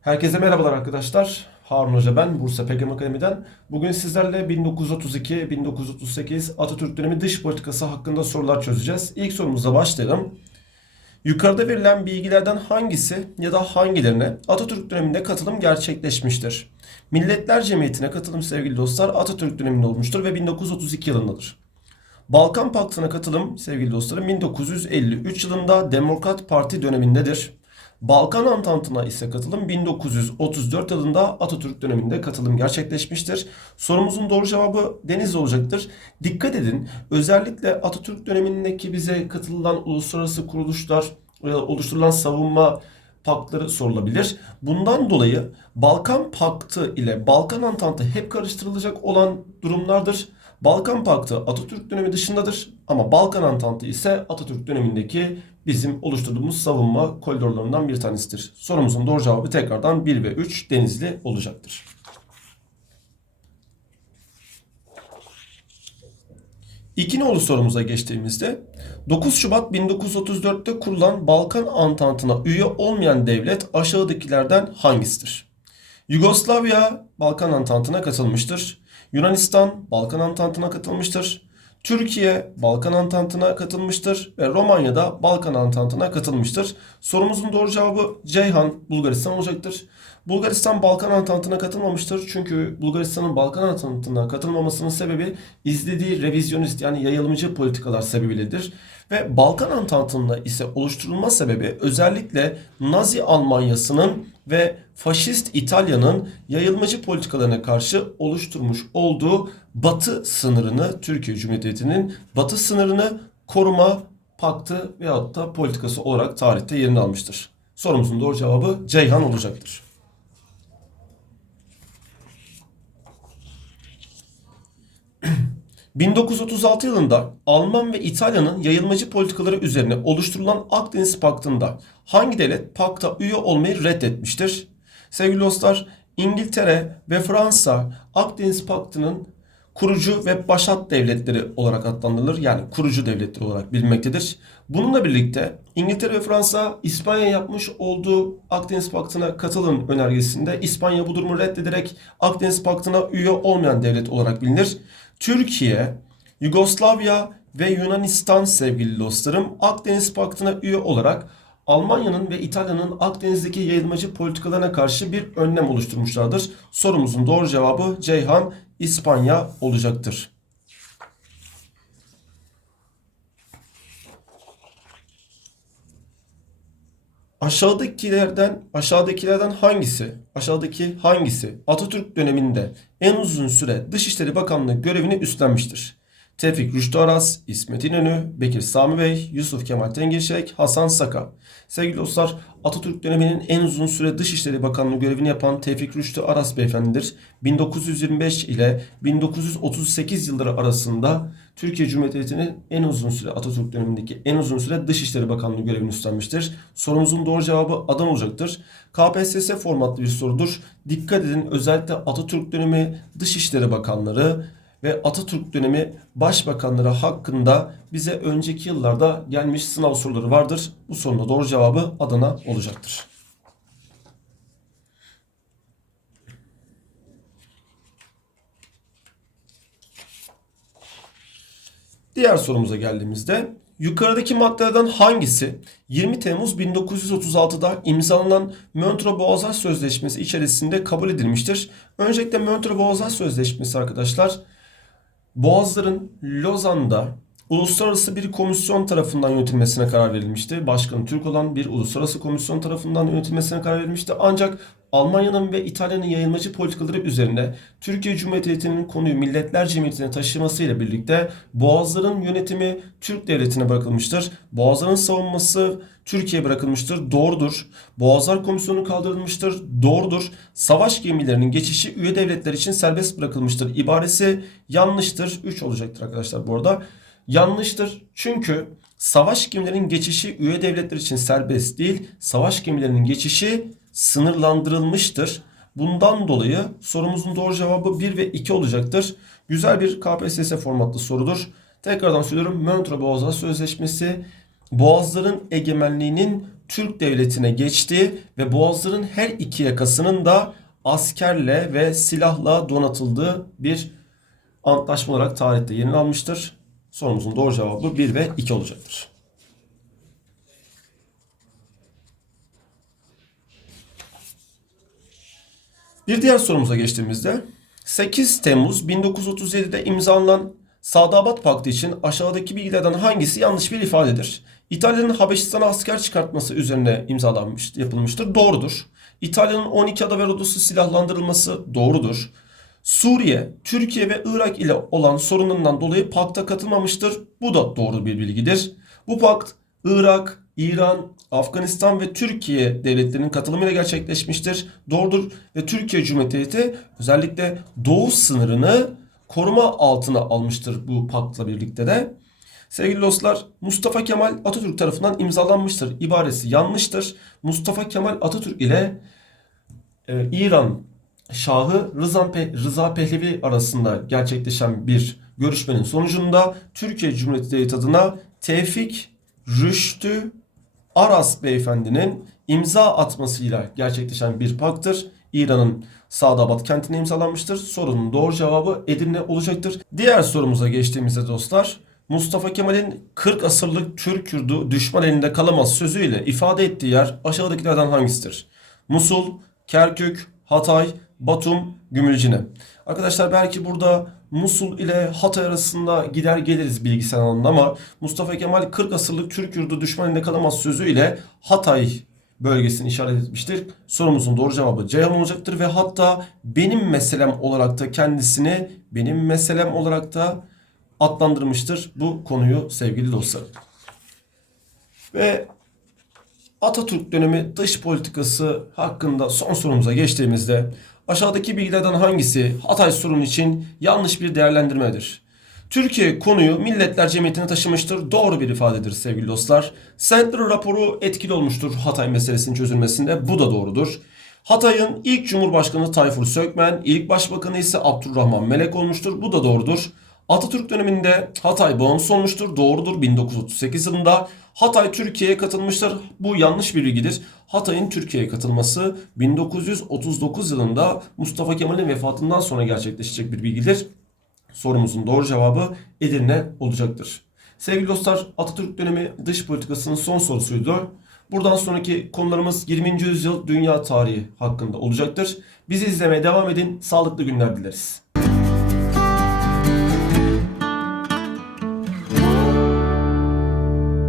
Herkese merhabalar arkadaşlar. Harun Hoca ben, Bursa PKM Akademi'den. Bugün sizlerle 1932-1938 Atatürk dönemi dış politikası hakkında sorular çözeceğiz. İlk sorumuza başlayalım. Yukarıda verilen bilgilerden hangisi ya da hangilerine Atatürk döneminde katılım gerçekleşmiştir? Milletler Cemiyeti'ne katılım sevgili dostlar Atatürk döneminde olmuştur ve 1932 yılındadır. Balkan Paktı'na katılım sevgili dostlarım 1953 yılında Demokrat Parti dönemindedir. Balkan Antantı'na ise katılım 1934 yılında Atatürk döneminde katılım gerçekleşmiştir. Sorumuzun doğru cevabı Denizli olacaktır. Dikkat edin özellikle Atatürk dönemindeki bize katılan uluslararası kuruluşlar da oluşturulan savunma paktları sorulabilir. Bundan dolayı Balkan Paktı ile Balkan Antantı hep karıştırılacak olan durumlardır. Balkan Paktı Atatürk dönemi dışındadır ama Balkan Antantı ise Atatürk dönemindeki bizim oluşturduğumuz savunma koridorlarından bir tanesidir. Sorumuzun doğru cevabı tekrardan 1 ve 3 Denizli olacaktır. İki nolu sorumuza geçtiğimizde 9 Şubat 1934'te kurulan Balkan Antantı'na üye olmayan devlet aşağıdakilerden hangisidir? Yugoslavya Balkan Antantı'na katılmıştır. Yunanistan Balkan Antantı'na katılmıştır. Türkiye Balkan Antantı'na katılmıştır ve Romanya da Balkan Antantı'na katılmıştır. Sorumuzun doğru cevabı Ceyhan Bulgaristan olacaktır. Bulgaristan Balkan Antantı'na katılmamıştır. Çünkü Bulgaristan'ın Balkan Antantı'na katılmamasının sebebi izlediği revizyonist yani yayılımcı politikalar sebebiyledir. Ve Balkan Antantı'nda ise oluşturulma sebebi özellikle Nazi Almanyası'nın ve faşist İtalya'nın yayılmacı politikalarına karşı oluşturmuş olduğu batı sınırını, Türkiye Cumhuriyeti'nin batı sınırını koruma paktı veyahut da politikası olarak tarihte yerini almıştır. Sorumuzun doğru cevabı Ceyhan olacaktır. ...1936 yılında Alman ve İtalya'nın yayılmacı politikaları üzerine oluşturulan Akdeniz Paktı'nda hangi devlet pakta üye olmayı reddetmiştir? Sevgili dostlar, İngiltere ve Fransa Akdeniz Paktı'nın kurucu ve başat devletleri olarak adlandırılır. Yani kurucu devletleri olarak bilinmektedir. Bununla birlikte İngiltere ve Fransa İspanya yapmış olduğu Akdeniz Paktı'na katılın önergesinde İspanya bu durumu reddederek Akdeniz Paktı'na üye olmayan devlet olarak bilinir. Türkiye, Yugoslavya ve Yunanistan sevgili dostlarım Akdeniz Paktı'na üye olarak Almanya'nın ve İtalya'nın Akdeniz'deki yayılmacı politikalarına karşı bir önlem oluşturmuşlardır. Sorumuzun doğru cevabı Ceyhan İspanya olacaktır. Aşağıdakilerden aşağıdakilerden hangisi? Aşağıdaki hangisi Atatürk döneminde en uzun süre Dışişleri Bakanlığı görevini üstlenmiştir? Tevfik Rüştü Aras, İsmet İnönü, Bekir Sami Bey, Yusuf Kemal Tengirşek, Hasan Saka. Sevgili dostlar, Atatürk döneminin en uzun süre Dışişleri Bakanlığı görevini yapan Tevfik Rüştü Aras beyefendidir. 1925 ile 1938 yılları arasında Türkiye Cumhuriyeti'nin en uzun süre Atatürk dönemindeki en uzun süre Dışişleri Bakanlığı görevini üstlenmiştir. Sorumuzun doğru cevabı Adana olacaktır. KPSS formatlı bir sorudur. Dikkat edin özellikle Atatürk dönemi Dışişleri Bakanları ve Atatürk dönemi başbakanları hakkında bize önceki yıllarda gelmiş sınav soruları vardır. Bu sorunun doğru cevabı Adana olacaktır. Diğer sorumuza geldiğimizde yukarıdaki maddelerden hangisi 20 Temmuz 1936'da imzalanan Montreux Boğazlar Sözleşmesi içerisinde kabul edilmiştir? Öncelikle Montreux Boğazlar Sözleşmesi arkadaşlar Boğazların Lozan'da uluslararası bir komisyon tarafından yönetilmesine karar verilmişti. Başkanı Türk olan bir uluslararası komisyon tarafından yönetilmesine karar verilmişti. Ancak Almanya'nın ve İtalya'nın yayılmacı politikaları üzerine Türkiye Cumhuriyeti'nin konuyu Milletler Cemiyeti'ne taşımasıyla birlikte Boğazların yönetimi Türk Devleti'ne bırakılmıştır. Boğazların savunması Türkiye'ye bırakılmıştır. Doğrudur. Boğazlar Komisyonu kaldırılmıştır. Doğrudur. Savaş gemilerinin geçişi üye devletler için serbest bırakılmıştır. İbaresi yanlıştır. 3 olacaktır arkadaşlar bu arada. Yanlıştır. Çünkü savaş gemilerinin geçişi üye devletler için serbest değil. Savaş gemilerinin geçişi sınırlandırılmıştır. Bundan dolayı sorumuzun doğru cevabı 1 ve 2 olacaktır. Güzel bir KPSS formatlı sorudur. Tekrardan söylüyorum. Montreux Boğazlar Sözleşmesi Boğazların egemenliğinin Türk devletine geçtiği ve boğazların her iki yakasının da askerle ve silahla donatıldığı bir antlaşma olarak tarihte yerini almıştır. Sorumuzun doğru cevabı 1 ve 2 olacaktır. Bir diğer sorumuza geçtiğimizde 8 Temmuz 1937'de imzalanan Sadabat Paktı için aşağıdaki bilgilerden hangisi yanlış bir ifadedir? İtalya'nın Habeşistan'a asker çıkartması üzerine imzalanmış, yapılmıştır. Doğrudur. İtalya'nın 12 ada ve Rodos'u silahlandırılması doğrudur. Suriye, Türkiye ve Irak ile olan sorunundan dolayı pakta katılmamıştır. Bu da doğru bir bilgidir. Bu pakt Irak, İran, Afganistan ve Türkiye devletlerinin katılımıyla gerçekleşmiştir. Doğrudur ve Türkiye Cumhuriyeti özellikle doğu sınırını koruma altına almıştır bu paktla birlikte de. Sevgili dostlar, Mustafa Kemal Atatürk tarafından imzalanmıştır. İbaresi yanlıştır. Mustafa Kemal Atatürk ile e, İran Şahı Rıza, Pe- Rıza Pehlevi arasında gerçekleşen bir görüşmenin sonucunda Türkiye Cumhuriyeti adına Tevfik Rüştü Aras beyefendinin imza atmasıyla gerçekleşen bir paktır. İran'ın Sadabat kentine imzalanmıştır. Sorunun doğru cevabı Edirne olacaktır. Diğer sorumuza geçtiğimizde dostlar Mustafa Kemal'in 40 asırlık Türk yurdu düşman elinde kalamaz sözüyle ifade ettiği yer aşağıdakilerden hangisidir? Musul, Kerkük, Hatay, Batum, Gümülcine. Arkadaşlar belki burada Musul ile Hatay arasında gider geliriz bilgisayar alanında ama Mustafa Kemal 40 asırlık Türk yurdu düşman elinde kalamaz sözüyle Hatay bölgesini işaret etmiştir. Sorumuzun doğru cevabı Ceyhan olacaktır ve hatta benim meselem olarak da kendisini benim meselem olarak da adlandırmıştır bu konuyu sevgili dostlar. Ve Atatürk dönemi dış politikası hakkında son sorumuza geçtiğimizde aşağıdaki bilgilerden hangisi Hatay sorunu için yanlış bir değerlendirmedir? Türkiye konuyu Milletler Cemiyeti'ne taşımıştır. Doğru bir ifadedir sevgili dostlar. Sentry raporu etkili olmuştur Hatay meselesinin çözülmesinde. Bu da doğrudur. Hatay'ın ilk Cumhurbaşkanı Tayfur Sökmen, ilk Başbakanı ise Abdurrahman Melek olmuştur. Bu da doğrudur. Atatürk döneminde Hatay bağımsız olmuştur. Doğrudur. 1938 yılında Hatay Türkiye'ye katılmıştır. Bu yanlış bir bilgidir. Hatay'ın Türkiye'ye katılması 1939 yılında Mustafa Kemal'in vefatından sonra gerçekleşecek bir bilgidir. Sorumuzun doğru cevabı Edirne olacaktır. Sevgili dostlar Atatürk dönemi dış politikasının son sorusuydu. Buradan sonraki konularımız 20. yüzyıl dünya tarihi hakkında olacaktır. Bizi izlemeye devam edin. Sağlıklı günler dileriz.